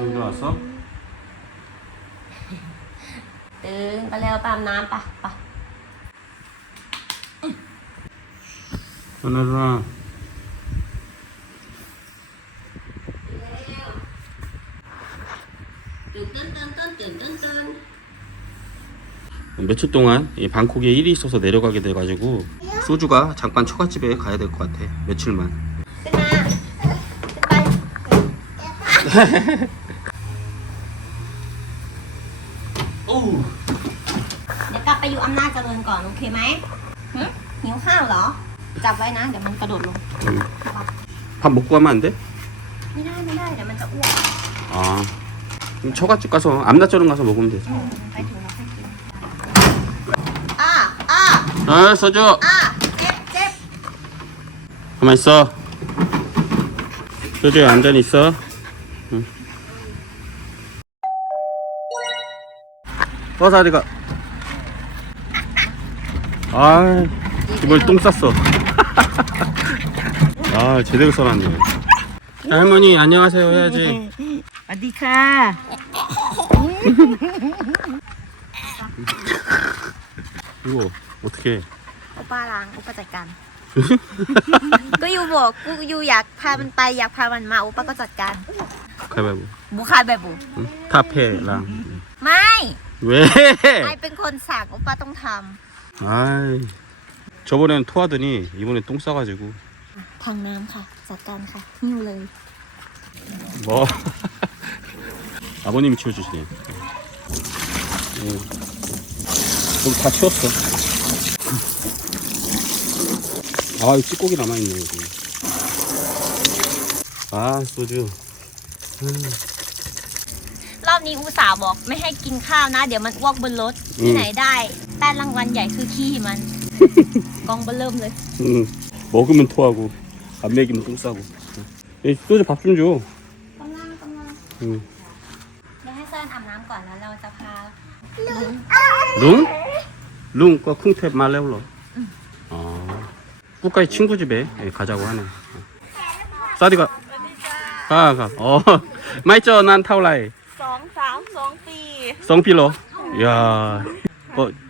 놀러 왔어? 응, 빨리 오빠 아나 아빠 아빠. 누나 누나 뚠뚠뚠뚠뚠뚠. 몇 초 동안 이 방콕에 일이 있어서 내려가게 돼가지고 소주가 잠깐 초가집에 가야 될 것 같아 며칠만. อน โอเคไหมหึหิวข้าวเหรอ จับไว้นะ เดี๋ยวมันกระโดดลง 밥 먹고 가면 안 돼? ไม่ได้ไม่ได้ เดี๋ยวมันจะอ้วก 아 그럼 처갓집 가서 암낮저런 가서 먹으면 되지 ไปถึงแล้วค่อยกินอ่าอ่า 아 소주 อ่าเจ็บเจ็บ 가만 있어 소주 안전 있어 응. 어 사리가 아 이걸 똥 쌌어 아 제대로 써놨네 자, 할머니 안녕하세요 해야지 สวัสดีค่ะ 이거 어떻게 โอป้าล้างโอป้าจัดการ ก็ยูบอกกูยูอยากพามันไปอยากพามันมาโอป้าก็จัดการ 가위바위보 บุคายแบบบุ 응? 타페랑 ไม่ 왜 ไอเป็นคนสั่งโอป้าต้องท 아이 저번엔 토하더니 이번엔 똥 싸가지고 ำทางน้ำค่ะ จัดการค่ะหิ้วเลย 뭐 아버님이 치워주시네 응. 여기 다 치웠어 아 여기 찌꺼기 남아있네 여기 아 소주 รอบนี้อุตส่าห์บอกไม่ให้กินข้าวนะ เดี๋ยวมันอ้วกบนรถ ที่ไหนได้ แต่รางวัลใหญ่คือขี้มัน กองเบอเริ่มเลย 응. 먹으면 토하고 안 먹이면 똥 싸고 응. 이 소주 밥 좀 줘. กำลังกำลัง 응. เดี๋ยวให้เซิร์นอาบน้ำก่อนแล้วเราจะพา 룽? 룽, 거 쿵탭 말레올로. 아. 국가의 친구 집에 예, 가자고 하네. 사디가. 가, 가. 어. 마이쩌 난 타올라이. สองสามสองปี 성필로. 야. 어,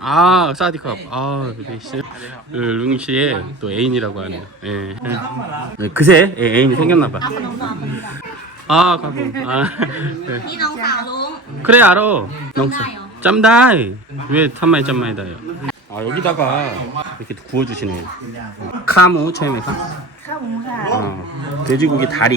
아, 사디컵. 아, 루이씨. 그 룽씨의 또 애인이라고 하네요. 예. 예, 그새 예, 애인이 생겼나봐. 아, 가보. 아, 네. นี่น้องสาวลุง 그래, 알아. 농사. 짬다요. 짬다이. 왜 탐마이 짬마이다요? 아, 여기다가 이렇게 구워주시네. 카무 차이메카? ข้าวหมูค่ะ 어, 돼지고기 다리.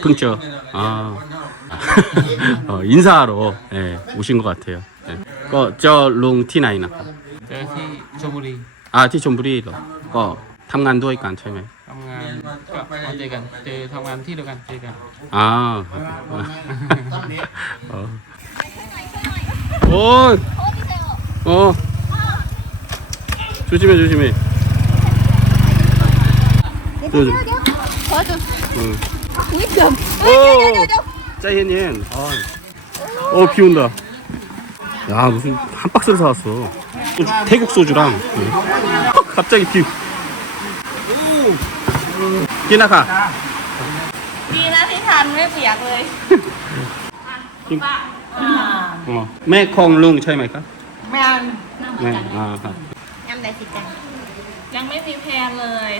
เพิ่งเจอเพิ่งเจอกันเลย 아 풍쩌 아 어, 인사하러 예, 오신 것 같아요 예. 꺼저 룽 티나이나 เจอที่ชลบุรี 아 티촌부리로 꺼 탐간도 있간 차이메 ทำงานก็มาเจอกันเจอทำงานที่เดียวกันเจอกัน 아. 어. 오. 어. 조심해 조심해. 조심. ขอจุด 응. อุ้ยเกือบ 오. 짜이henien. 아. 어, 비 온다. 야, 무슨 한 박스를 사왔어. 소주, 태국 소주랑. 응. 갑자기 비. 기나가. ดีนะที่ทานไม่เปียกเลย 어. 매콩 룽 차이마이까? แม่น 네. 아, 아. ยำใดสิจัง ยังไม่มีแพลนเลย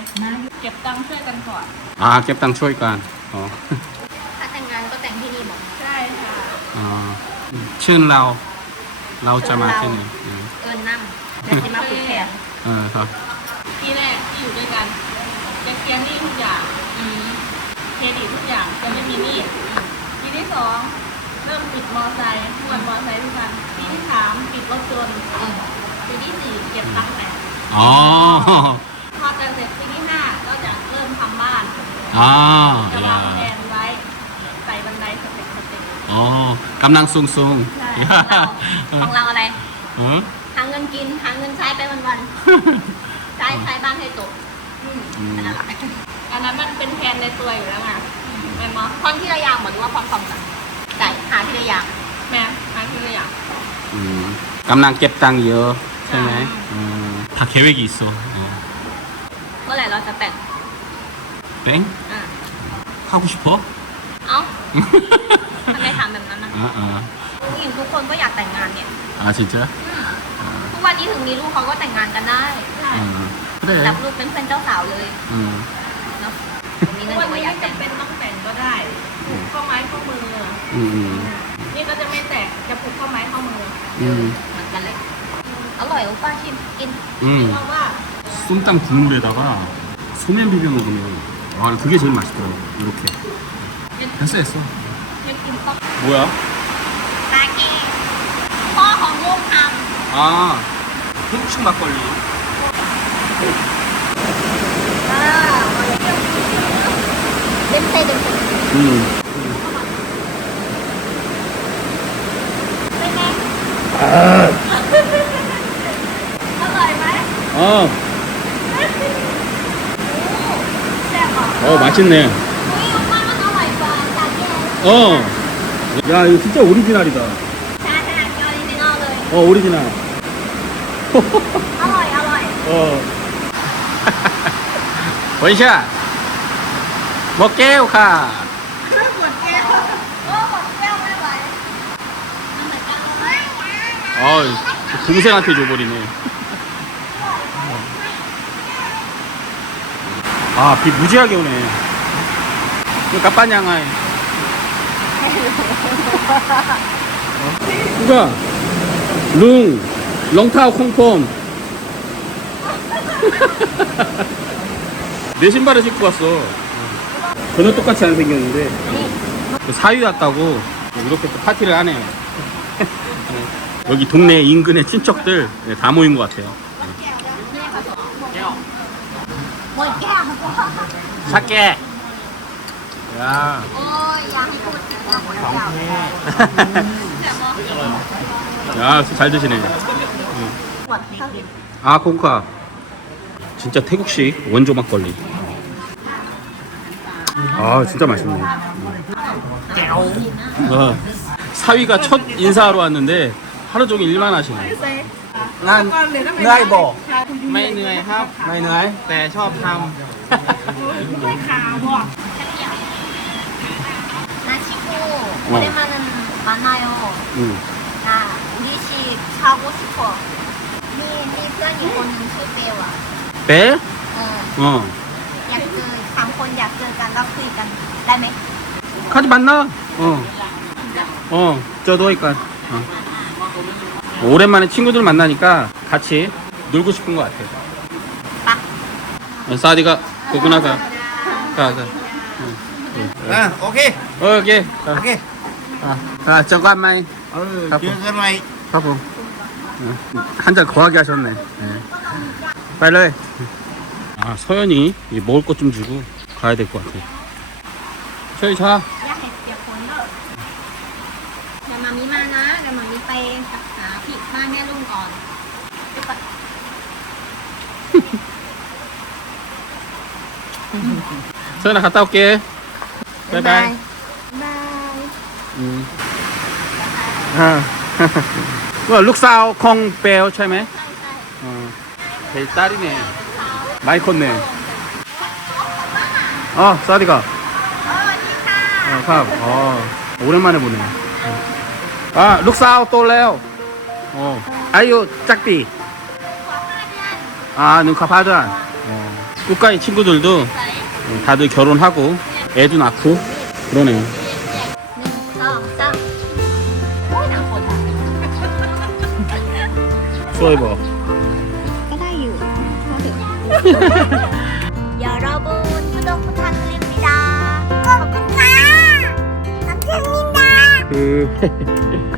เก็บตังค์ช่วยกันก่อน 아, 갭당 초이간. 어. ถ้าแต่งงานที่นี่บอกใช่ค่ะ อ๋อชื่อเรา เราจะมาที่นี่อืมเอินนั่งจะสิมาผูกแขนเออครับ ที่แรกที่อยู่ด้วยกันจะเคลียร์หนี้ทุกอย่างอืมเครดิตทุกอย่างจะไม่มีหนี้ปีที่สองเริ่มติดมอไซค์ทวนมอไซค์ทุกคันปีที่สามปิดรถยนต์เออปีที่สี่เก็บตังค์แต่อ๋อ พอแต่เสร็จปีที่ห้าก็จะเริ่มทำบ้าน อ๋อ จะวางแผนไว้ใส่บันไดสเต็ปสเต็ป อ๋อกำลังสูงสูง ใช่ ของเราอะไร เออ หาเงินกิน หาเงินใช้ไปวันๆ ใช้ใช้บ้านให้จบ อืม อืม อันนั้นแหละ อันนั้นมันเป็นแผนในตัวอยู่แล้วไงแม่มอ พรที่ระยางบอกว่าพรพร้อมกันใช่หาที่ระยาง แม่หาที่ตัวอย่าง อืมกำลังเก็บตังค์เยอะใช่ไหมอืม다계획이있어 어. 땡? อ่า 하고 싶어? เอ้าทำไมถามแบบนั้นนะ 아, 아. ผู้หญิงทุกคนก็อยากแต่งงานเนี่ย 아 진짜? ทุกวันนี้ถึงมีลูกเขาก็แต่งงานกันได้ 어. 그래. รับลูกเป็นเพื่อนเจ้าสาวเลย 어. เนาะมีเงิน วัน ก็ นี้ อยาก ไม่ แต่ง จำเป็นต้องแต่งก็ได้ผูกข้อไม้ข้อมือ 음, 음. นี่ก็จะไม่แตกจะผูกข้อไม้ข้อมือ 음. เหมือนกันเลย อร่อยโอป้าชิมกิน 음. เพราะว่า 쏨땀 국물에다가 소면 비벼 먹으면 아 그게 제일 맛있더라고 이렇게 됐어 됐어 ยังกินต้อง 뭐야? ตาเกพ่อของลูกท 아 태국식 막걸리 ำอ่าเต็มเต็มเต็มเต็ม 음. เป็นไง 아. อร่อยไหม 어. 맛있네. 어. 야, 이거 진짜 오리지널이다. 어, 오리지널. 어. 원샷. 먹게요, 가. 어, 동생한테 줘버리네. 아, 비 무지하게 오네. 그러니까 빠냥아이. 누가? 룽, 롱타오 콩폼. 내 신발을 신고 왔어. 전혀 똑같이 안 생겼는데. 그 사위 왔다고 이렇게 또 파티를 하네요. 여기 동네 인근의 친척들 네, 다 모인 것 같아요. หมดแก้ว 사케. 야. โอ้ยอยากให้พูดถึงว่าหมดแก้ว 야, 잘 드시네. หมดเท่าไหร่ 아, 콩카. 진짜 태국식 원조 막걸리. 아, 진짜 맛있네. 어, 사위가 첫 인사하러 왔는데 하루 종일 일만 하시네. งานเหนื่อยบอก ไม่เหนื่อยครับ ไม่เหนื่อย แต่ชอบท 나 친구 오랜만은 만나요. 응. 나 우리식 사고 싶어. 니, 니 พื่อนอีกคนนึงชื่อเบลอะ 배? เออ 어. อยากเจอสามคนอยากเจอกันแล้วคุยกันได้ไหม 같이 만나? 어. 어, 저도니까. 어. 오랜만에 친구들 만나니까 같이 놀고 싶은 것 같아. 어, 사디가 कोकणा का का का हा ओके ओके 아, 저거 아유, 가보. 기억하나이. 가보. 한잔 거하게 하셨네. 네. 빨리. 아, 서연이 먹을 것 좀 주고 가야 될 것 같아. 저희 자. 서연아 갔다 올게. 바이바이. 음. 아. 뭐 룩사오 콩 빼오 처음에. 어. 제일 딸이네. 많이 컸네. 어 사디가. 어, 어, 어. 오랜만에 보네. 아, 룩사오 또 올래요. 어. 아유, 어, 짝띠. 아, 누카 파드안. 꽃가이 친구들도 음, 다들 결혼하고 애도 낳고 그러네요. 수아이봐. 여러분 구독 부탁드립니다. 구독 부탁. 감사합니다. 그